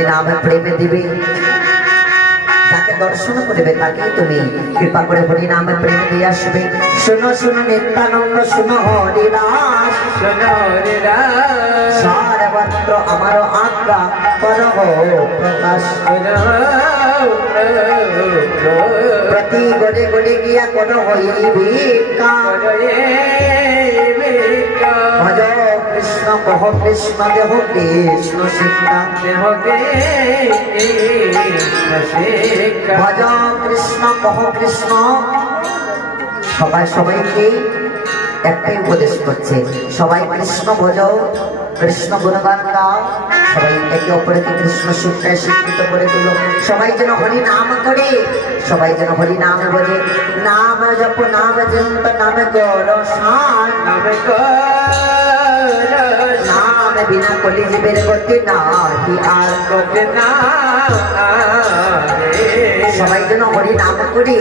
হরি নামে প্রেমে দিবে। তাকে দর্শন করবে তাকে তুমি কৃপা করে হরি নামে প্রেমে দিয়ে আসবে। শোনো শোনো নিত্যানন্দ শোনো হরিদাস। সর্বত্র আমার আজ্ঞা করব প্রকাশ। প্রতি গড়ে গড়ে গিয়া কোন হইবি ভজ কৃষ্ণ কহ কৃষ্ণ দেহ কৃষ্ণ শিক্ষা ভজ কৃষ্ণ কহ কৃষ্ণ সবাই সবাইকে একটাই উপদেশ করছে। সবাই কৃষ্ণ ভজ কৃষ্ণ গুণগান গাও। সবাই একে অপরকে কৃষ্ণ শিক্ষায় শিক্ষিত করে দিল সবাই যেন হরি নাম করে, সবাই যেন হরি নাম বলে। নাম জপ, নাম জন্ত নাম গৌর সার, নাম বিনা কলি জীবের গতি নাহি আর সবাই করে।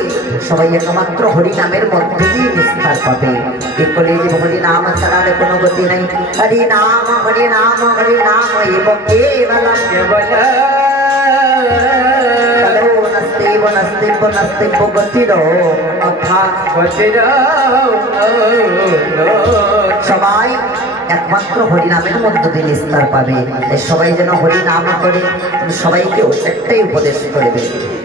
সবাই একমাত্র হরি নামের মধ্যে দিয়ে বিস্তার পাবে। এই কলিযুগ হরি নাম ছাড়া আর কোনো গতি নাই। হরি নাম হরি নাম হরি নাম এবং কেবলম নস্তিব নস্তিব গতির কথা সবাই একমাত্র হরিনামের মধ্য দিয়ে নিস্তার পাবে। সবাই যেন হরি নাম করে তুমি সবাইকে একটাই উপদেশ করবে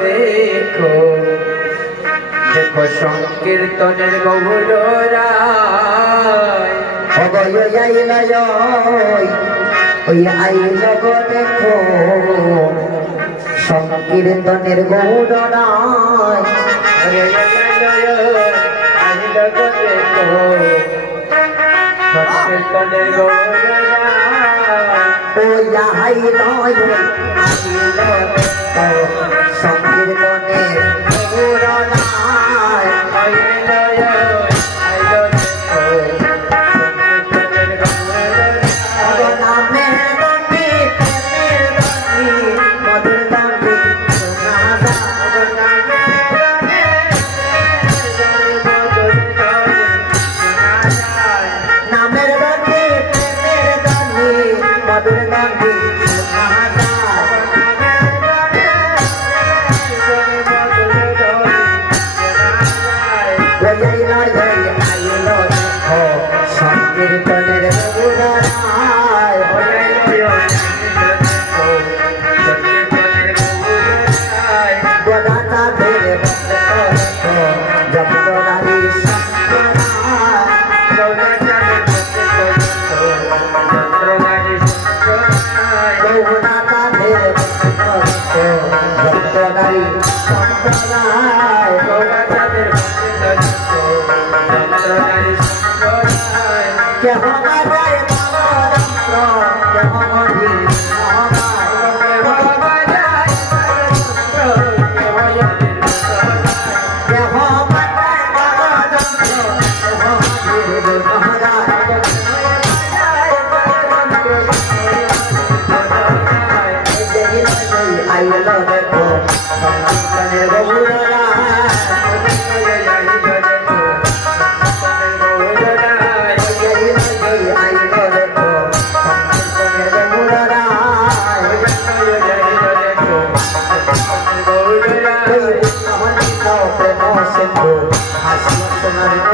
দেখো। দেখো সংকীর্তনের আইল ওই আইল গো দেখো। সংকীর্তনের গৌরায় সংকীর্তনের গৌরায় ওই আইল আইল কেহ বাজায় মনোরন্ত্র কেহ মধি Yeah.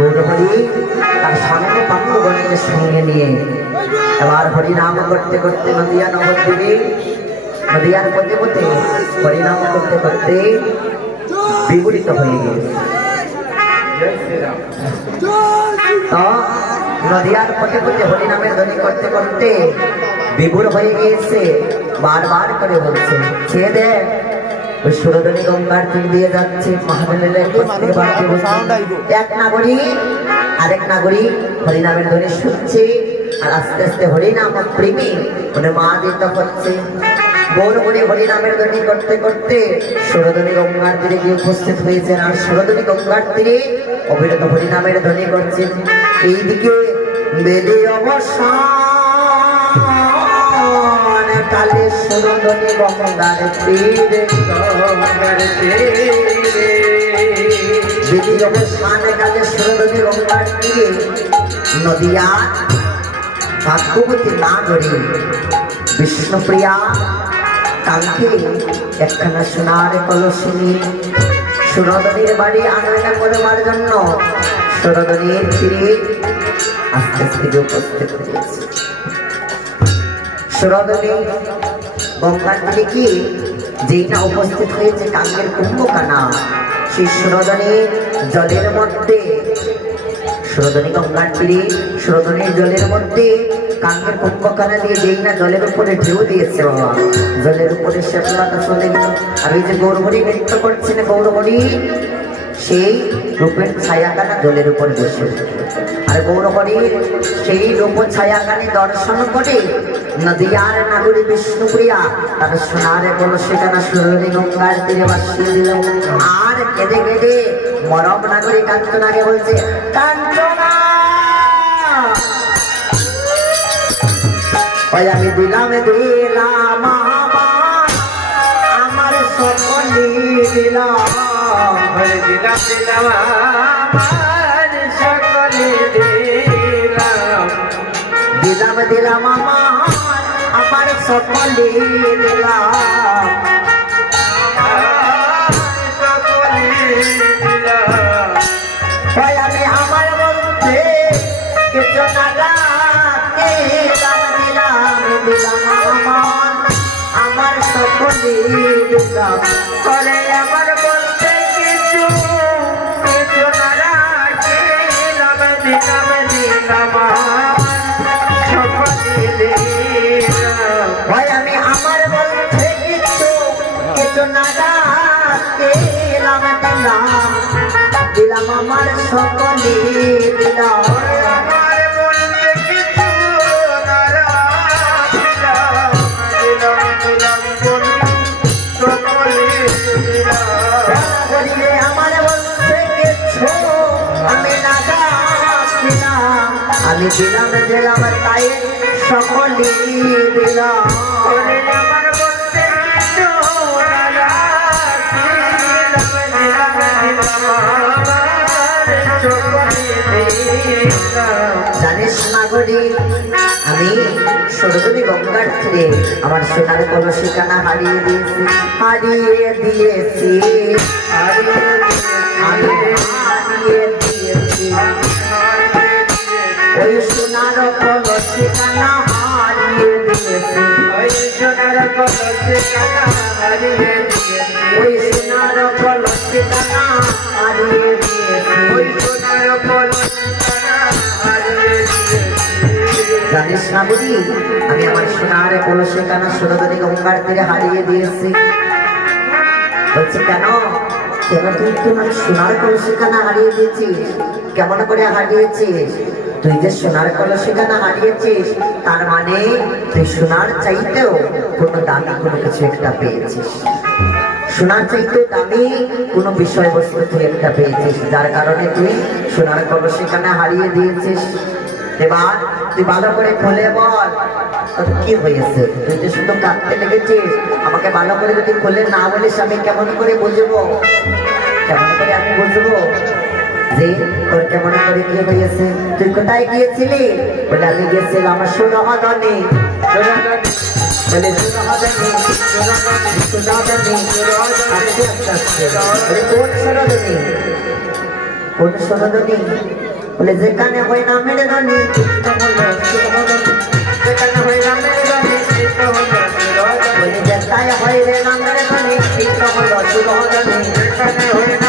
গৌরহরি তার স্বামীকে পাণ্ডবগণকে সঙ্গে নিয়ে এবার হরিনাম করতে করতে নদিয়া নবদ্বীপে নদিয়ার পথে পথে হরিনাম করতে করতে বিপরীত হয়ে গেছে তো নদিয়ার পথে পথে হরিনামের ধ্বনি করতে করতে বিভুর হয়ে গিয়েছে বারবার করে বলছে সে দেখ ওই সুরধনী গঙ্গার তীর দিয়ে যাচ্ছে মহাদেবের এক নাগরিক আরেক নাগরিক হরিনামের ধ্বনি শুনছে আর আস্তে আস্তে হরিনাম প্রেমী ওদের মা দিতে হচ্ছে। গৌর করে হরিনামের ধ্বনি করতে করতে সুরধনী গঙ্গার তীরে গিয়ে উপস্থিত হয়েছেন আর সুরধনী গঙ্গার তীরে অবিরত হরিনামের ধ্বনি করছেন। এইদিকে বেদে অবসান কালে সুরধনী গঙ্গার তীরে গঙ্গার তীরে। বেদে অবসান কালে সুরধনী গঙ্গার তীরে, নদিয়া ভাগ্যবতী না গড়ি, বিষ্ণুপ্রিয়া, কালকে একখানা সোনার কলসিনী সুরদনীর বাড়ি আনয়না করবার জন্য সুরদনীর ফিরে আস্তে আস্তে উপস্থিত হয়েছে। সুরদনী গঙ্গার যেই না উপস্থিত হয়েছে কাঙ্গের কুম্ভকানা, সেই সুরদনী জলের মধ্যে সুরধনী গঙ্গার তীরে জলের মধ্যে কাঙ্গের কুম্ভখানা দিয়ে যেই না জলের উপরে ঢেউ দিয়েছে বাবা, জলের উপরে শেষলাটা চলে গেল। আর ওই যে গৌরহরি নৃত্য করছে না গৌরহরি সেই রূপের ছায়াখানা জলের উপর বসে। আর গৌরহরির সেই রূপ ছায়াখানি দর্শন করে নদিয়ার নাগরী বিষ্ণুপ্রিয়া, তার সোনার বলো সেখানে সুরধনী গঙ্গার তীরে বাসিয়ে দিল। আর কেঁদে কেঁদে মরম নাগরী কাঞ্চনাকে বলছে, কাঞ্চনা! আমি দিলাম দিলাম আমার সকলি দিলাম দিলাম দিলাম দিলাম আমার আমার সকলি দিলাম আমি আমার বলতে কিছু না দিলাম দিলাম দিলাম আমার আমার সকলি দিলাম করে আমার কিছু না দিলাম দিলাম আমার সকলে দিলাম আমি দিলাম দিলাম তাই সকলে দিলাম। সরজনী গঙ্গার তীরে আমার সোনার কলসিকানা হারিয়ে দিয়েছি হারিয়ে দিয়েছি হারিয়ে দিয়েছি ওই সোনার কলসিকানা হারিয়ে দিয়েছি, ওই সোনার কলসে কানা হারিয়ে দিয়েছি, ওই সোনার কলসিকানা হারিয়ে জানিস না বুঝি আমি আমার সোনার কলসিকানা সরজনী গঙ্গার তীরে হারিয়ে দিয়েছি। বলছে, কেন? কেন তুই তোমার সোনার কলসিখানা হারিয়ে দিয়েছিস? কেমন করে হারিয়েছিস? তুই যে সোনার কলসিখানা হারিয়েছিস, তার মানে তুই সোনার চাইতেও কোনো দামি কোনো কিছু একটা পেয়েছিস। সোনার চাইতেও দামি কোনো বিষয়বস্তু তুই একটা পেয়েছিস, যার কারণে তুই সোনার কলসিখানা হারিয়ে দিয়েছিস। এবার তুই ভালো করে খুলে বল। কি হয়েছে? তুই তো শুধু কাঁদতে লেগেছিস, আমাকে ভালো করে যদি খুলে না বলিস, আমি কেমন করে বুঝব? কেমন করে আমি বুঝব? যে তোর কেমন করে কি হয়েছে? তুই কোথায় গিয়েছিলি? বলে, আমি গিয়েছিলাম আমার সুরহদনে বলে সুরহদনে সুরহদনে বলে, কোন সুরহদনে কোন সুরহদনে বলে, যেখানে হয় না মেরে রানি। যেখানে হয় চিত্ত হলো সুরধনি বলে, যেথায় হয় রে সুরধনি। যেখানে হয়